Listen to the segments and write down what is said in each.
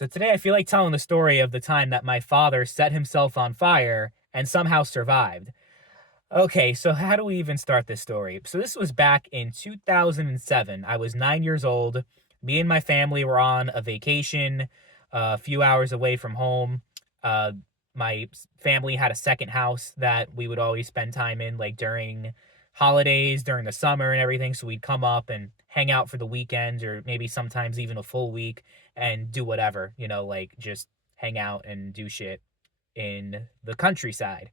So today I feel like telling the story of the time that my father set himself on fire and somehow survived. Okay, so how do we even start this story? So this was back in 2007. I was 9 years old. Me and my family were on a vacation a few hours away from home. Uh, my family had a second house that we would always spend time in, like during holidays, during the summer and everything. So we'd come up and hang out for the weekend or maybe sometimes even a full week and do whatever, like just hang out and do shit in the countryside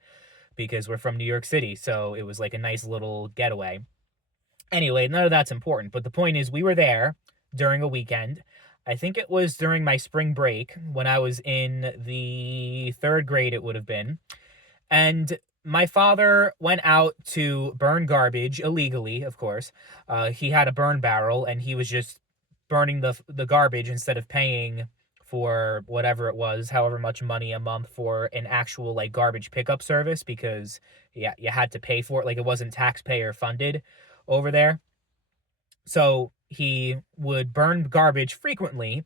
because we're from New York City. So it was like a nice little getaway. Anyway, none of that's important. But the point is, we were there during a weekend. I think it was during my spring break when I was in the third grade, it would have been. And my father went out to burn garbage illegally, of course. He had a burn barrel and he was just burning the garbage instead of paying for whatever it was, however much money a month for an actual like garbage pickup service because yeah, you had to pay for it. Like it wasn't taxpayer funded over there. So he would burn garbage frequently.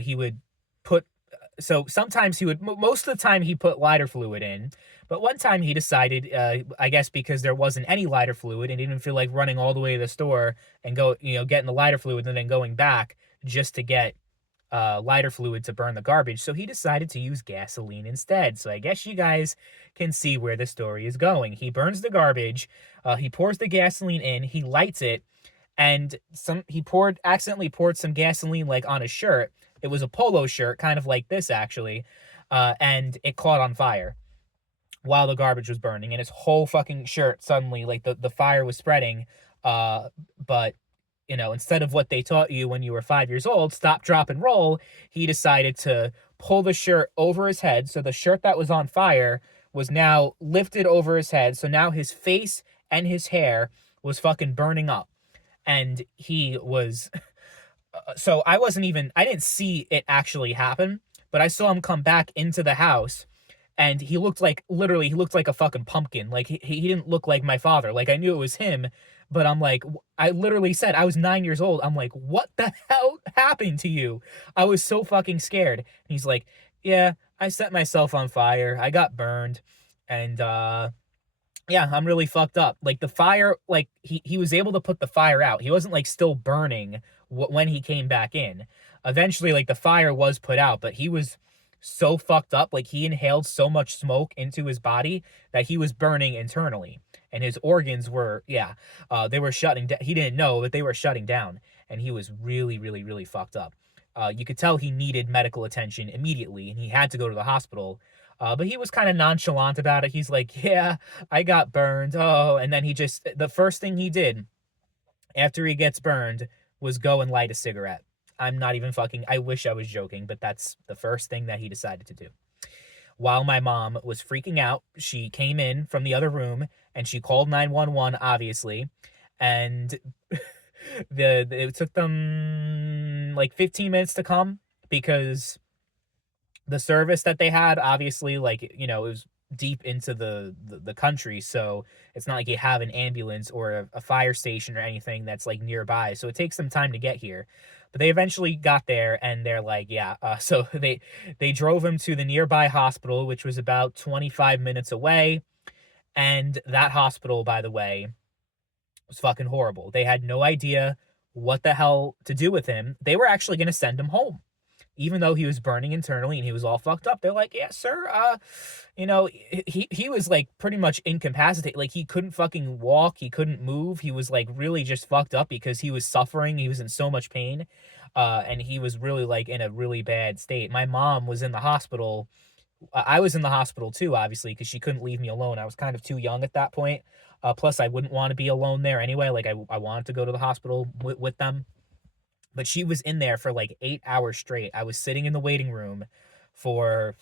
He would put so sometimes he would most of the time he put lighter fluid in, but one time he decided, I guess because there wasn't any lighter fluid and he didn't feel like running all the way to the store and go, getting the lighter fluid and then going back just to get lighter fluid to burn the garbage. So he decided to use gasoline instead. So I guess you guys can see where the story is going. He burns the garbage, he pours the gasoline in, he lights it, and he accidentally poured some gasoline like on his shirt. It was a polo shirt, kind of like this actually, and it caught on fire while the garbage was burning, and his whole fucking shirt suddenly, like the fire was spreading. But instead of what they taught you when you were 5 years old, stop, drop, and roll, he decided to pull the shirt over his head. So the shirt that was on fire was now lifted over his head. So now his face and his hair was fucking burning up. And he was so I didn't see it actually happen, but I saw him come back into the house and he looked like literally he looked like a fucking pumpkin. Like he didn't look like my father. Like I knew it was him, but I'm like I literally said I was 9 years old. I'm like, what the hell happened to you? I was so fucking scared. And he's like, yeah, I set myself on fire. I got burned, and yeah, I'm really fucked up. Like the fire, like he was able to put the fire out. He wasn't like still burning when he came back in. Eventually, like the fire was put out, but he was so fucked up. Like he inhaled so much smoke into his body that he was burning internally, and his organs were they were shutting down. He didn't know, but they were shutting down, and he was really, really, really fucked up. You could tell he needed medical attention immediately, and he had to go to the hospital. But he was kind of nonchalant about it. He's like, yeah, I got burned. Oh, and then the first thing he did after he gets burned was go and light a cigarette. I'm not even fucking, I wish I was joking, but that's the first thing that he decided to do. While my mom was freaking out, she came in from the other room and she called 911, obviously. And it took them like 15 minutes to come because the service that they had, obviously, like, it was deep into the country, so it's not like you have an ambulance or a fire station or anything that's like nearby, so it takes some time to get here. But they eventually got there and they're like, yeah, so they drove him to the nearby hospital, which was about 25 minutes away. And that hospital, by the way, was fucking horrible. They had no idea what the hell to do with him. They were actually going to send him home even though he was burning internally and he was all fucked up. They're like, yeah, sir, he was like pretty much incapacitated. Like he couldn't fucking walk, he couldn't move. He was like really just fucked up because he was suffering. He was in so much pain. And he was really like in a really bad state. My mom was in the hospital. I was in the hospital too, obviously, because she couldn't leave me alone. I was kind of too young at that point. Plus, I wouldn't want to be alone there anyway. Like I wanted to go to the hospital with them, but she was in there for like 8 hours straight. I was sitting in the waiting room for,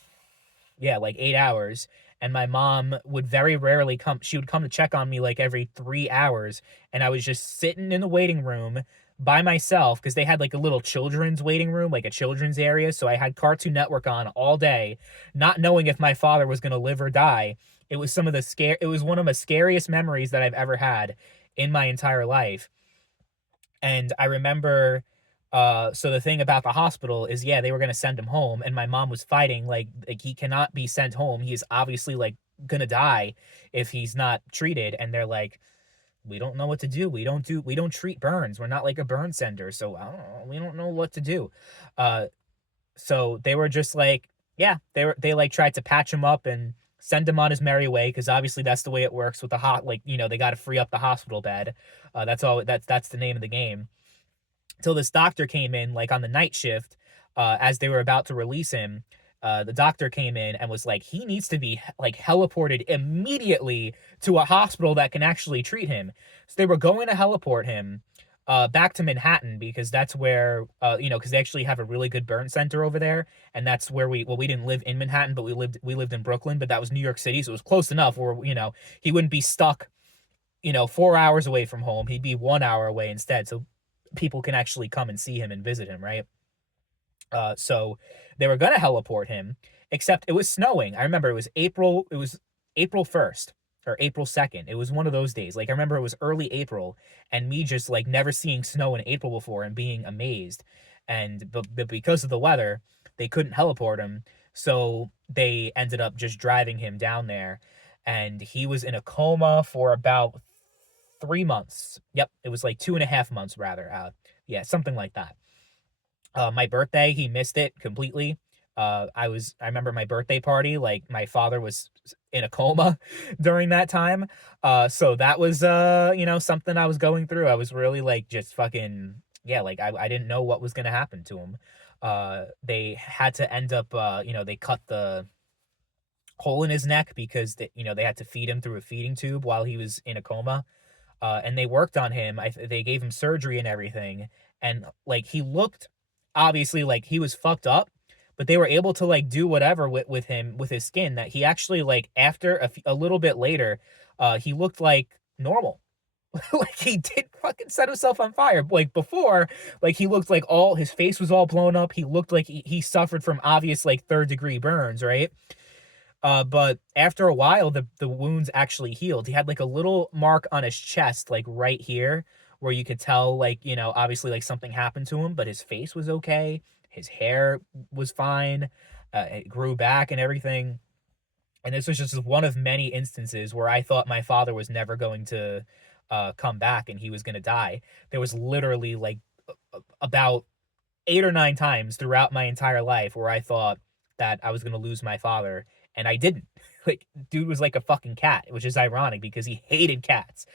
yeah, like 8 hours. And my mom would very rarely come. She would come to check on me like every 3 hours. And I was just sitting in the waiting room by myself because they had like a little children's waiting room, like a children's area. So I had Cartoon Network on all day, not knowing if my father was going to live or die. It was it was one of the scariest memories that I've ever had in my entire life. And I remember So the thing about the hospital is, yeah, they were gonna send him home, and my mom was fighting like he cannot be sent home. He is obviously like gonna die if he's not treated. And they're like, we don't know what to do. We don't treat burns. We're not like a burn center, so I don't know, we don't know what to do. Uh, so they were just like, yeah, they like tried to patch him up and send him on his merry way, because obviously that's the way it works with the hot, like, they got to free up the hospital bed. That's all. That's the name of the game. Till this doctor came in like on the night shift, as they were about to release him. The doctor came in and was like, he needs to be like heliported immediately to a hospital that can actually treat him. So they were going to heliport him back to Manhattan, because that's where, because they actually have a really good burn center over there, and that's where we didn't live in Manhattan, but we lived in Brooklyn, but that was New York City, so it was close enough where he wouldn't be stuck 4 hours away from home. He'd be 1 hour away instead, so people can actually come and see him and visit him, right? So they were gonna heliport him, except it was snowing. I remember it was April. It was April 1st or April 2nd. It was one of those days. Like, I remember it was early April, and me just like never seeing snow in April before and being amazed. But because of the weather, they couldn't heliport him, so they ended up just driving him down there, and he was in a coma for about 3 months. Yep, it was like 2.5 months rather. Yeah, something like that. My birthday, he missed it completely. I remember my birthday party, like my father was in a coma during that time. So that was, something I was going through. I was really like just fucking, yeah, like I didn't know what was going to happen to him. They had to end up, they cut the hole in his neck because they had to feed him through a feeding tube while he was in a coma. And they worked on him. They gave him surgery and everything, and like he looked obviously like he was fucked up, but they were able to like do whatever with him with his skin, that he actually like after a little bit later, he looked like normal. Like he did fucking set himself on fire. Like before, like he looked like all his face was all blown up. He looked like he suffered from obvious like third-degree burns, right? But after a while, the wounds actually healed. He had like a little mark on his chest, like right here, where you could tell, like, obviously like something happened to him, but his face was okay. His hair was fine. It grew back and everything. And this was just one of many instances where I thought my father was never going to come back and he was going to die. There was literally like about 8 or 9 times throughout my entire life where I thought that I was gonna lose my father, and I didn't. Like, dude was like a fucking cat, which is ironic because he hated cats,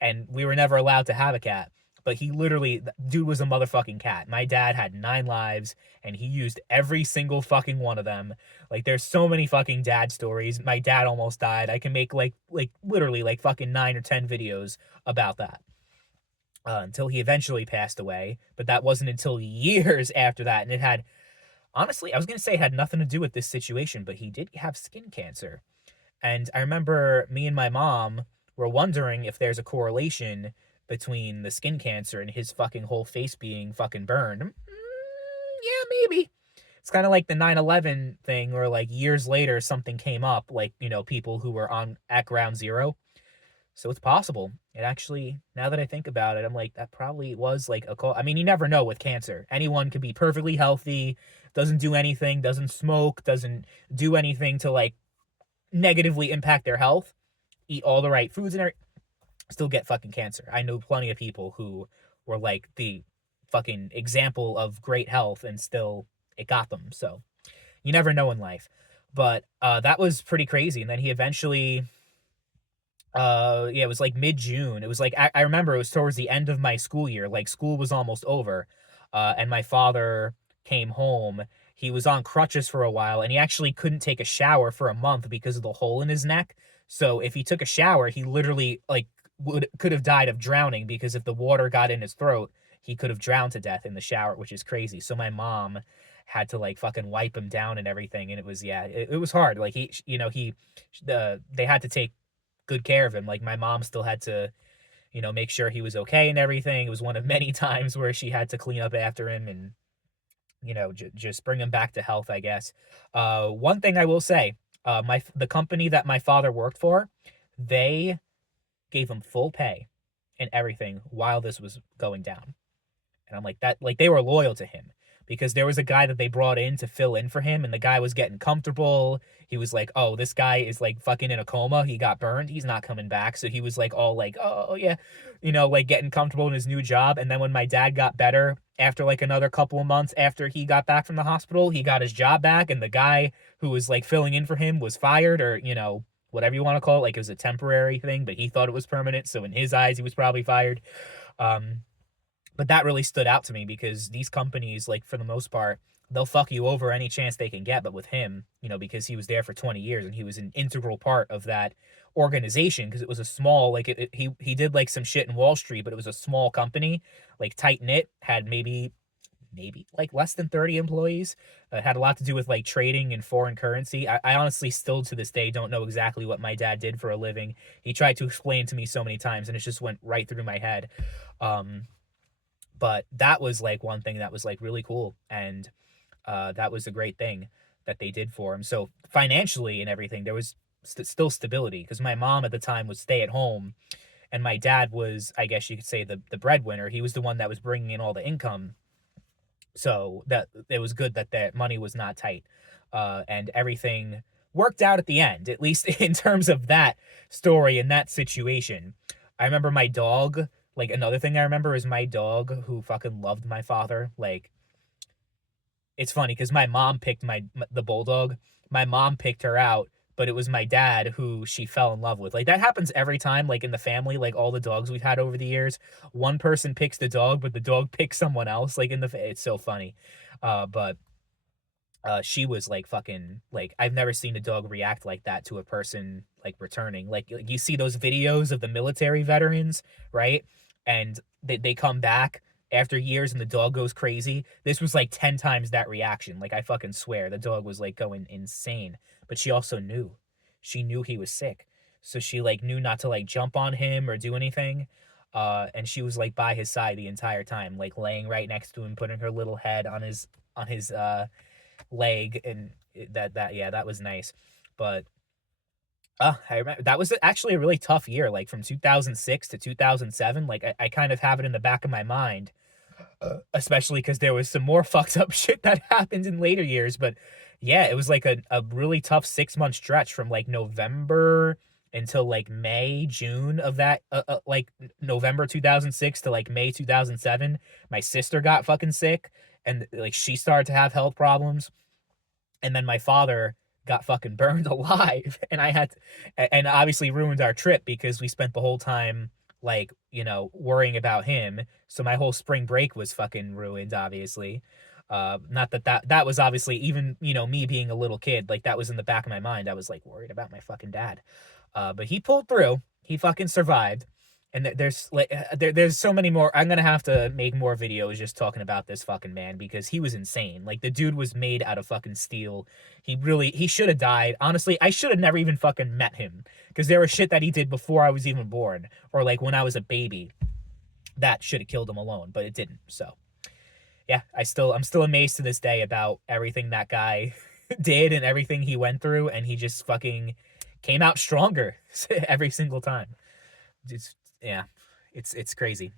and we were never allowed to have a cat. But he literally, dude was a motherfucking cat. My dad had 9 lives, and he used every single fucking one of them. Like, there's so many fucking dad stories. My dad almost died. I can make like literally like fucking 9 or 10 videos about that. Until he eventually passed away. But that wasn't until years after that. And it had, honestly, I was going to say it had nothing to do with this situation, but he did have skin cancer. And I remember me and my mom were wondering if there's a correlation between the skin cancer and his fucking whole face being fucking burned. Yeah, maybe. It's kind of like the 9/11 thing, where like years later something came up, like, people who were on at ground zero. So it's possible. It actually, now that I think about it, I'm like, that probably was like a call. I mean, you never know with cancer. Anyone could be perfectly healthy, doesn't do anything, doesn't smoke, doesn't do anything to like negatively impact their health, eat all the right foods and everything, still get fucking cancer. I know plenty of people who were like the fucking example of great health and still it got them. So you never know in life. But that was pretty crazy. And then he eventually, yeah, it was like mid-June. It was like I remember it was towards the end of my school year. Like school was almost over. And my father came home. He was on crutches for a while, and he actually couldn't take a shower for a month because of the hole in his neck. So if he took a shower, he literally like could have died of drowning, because if the water got in his throat, he could have drowned to death in the shower, which is crazy. So my mom had to like fucking wipe him down and everything, and it was, yeah, it was hard. Like they had to take good care of him. Like my mom still had to, make sure he was okay and everything. It was one of many times where she had to clean up after him and, just bring him back to health, I guess. One thing I will say, the company that my father worked for, they gave him full pay and everything while this was going down. And I'm like, that, like, they were loyal to him because there was a guy that they brought in to fill in for him, and the guy was getting comfortable. He was like, oh, this guy is like fucking in a coma. He got burned. He's not coming back. So he was like, all like, oh, yeah, like getting comfortable in his new job. And then when my dad got better after like another couple of months after he got back from the hospital, he got his job back. And the guy who was like filling in for him was fired, or, whatever you want to call it. Like, it was a temporary thing, but he thought it was permanent. So in his eyes, he was probably fired. Um, but that really stood out to me because these companies, like, for the most part, they'll fuck you over any chance they can get. But with him, because he was there for 20 years and he was an integral part of that organization, because it was a small, like, he did like some shit in Wall Street, but it was a small company, like tight knit, had maybe like less than 30 employees. Had a lot to do with like trading and foreign currency. I honestly still to this day don't know exactly what my dad did for a living. He tried to explain to me so many times and it just went right through my head. But that was like one thing that was like really cool. And that was a great thing that they did for him. So financially and everything, there was still stability because my mom at the time would stay at home and my dad was, I guess you could say, the breadwinner. He was the one that was bringing in all the income. So that it was good that that money was not tight, and everything worked out at the end, at least in terms of that story and that situation. I remember my dog. Like, another thing I remember is my dog who fucking loved my father. Like, it's funny because my mom picked the bulldog. My mom picked her out, but it was my dad who she fell in love with. Like, that happens every time, like in the family, like all the dogs we've had over the years. One person picks the dog, but the dog picks someone else. Like, it's so funny. But she was like fucking, like, I've never seen a dog react like that to a person like returning. Like, you see those videos of the military veterans, right? And they come back after years and the dog goes crazy. This was like 10 times that reaction. Like, I fucking swear the dog was like going insane. But she also knew. She knew he was sick. So she like knew not to like jump on him or do anything. And she was like by his side the entire time, like laying right next to him, putting her little head on his leg, and yeah, that was nice. But I remember that was actually a really tough year, like from 2006 to 2007. Like, I kind of have it in the back of my mind, especially because there was some more fucked up shit that happened in later years. But yeah, it was like a really tough 6 month stretch from like November until like May, June of that, like November 2006 to like May 2007. My sister got fucking sick and like she started to have health problems. And then my father got fucking burned alive. And and obviously ruined our trip because we spent the whole time like, worrying about him. So my whole spring break was fucking ruined, obviously. Not that was obviously, even, me being a little kid, like that was in the back of my mind. I was like worried about my fucking dad. But he pulled through. He fucking survived. And there's like there's so many more. I'm gonna have to make more videos just talking about this fucking man because he was insane. Like, the dude was made out of fucking steel. He should have died. Honestly, I should have never even fucking met him because there was shit that he did before I was even born, or like when I was a baby, that should have killed him alone, but it didn't. So yeah, I'm still amazed to this day about everything that guy did and everything he went through, and he just fucking came out stronger every single time. It's, yeah, it's crazy.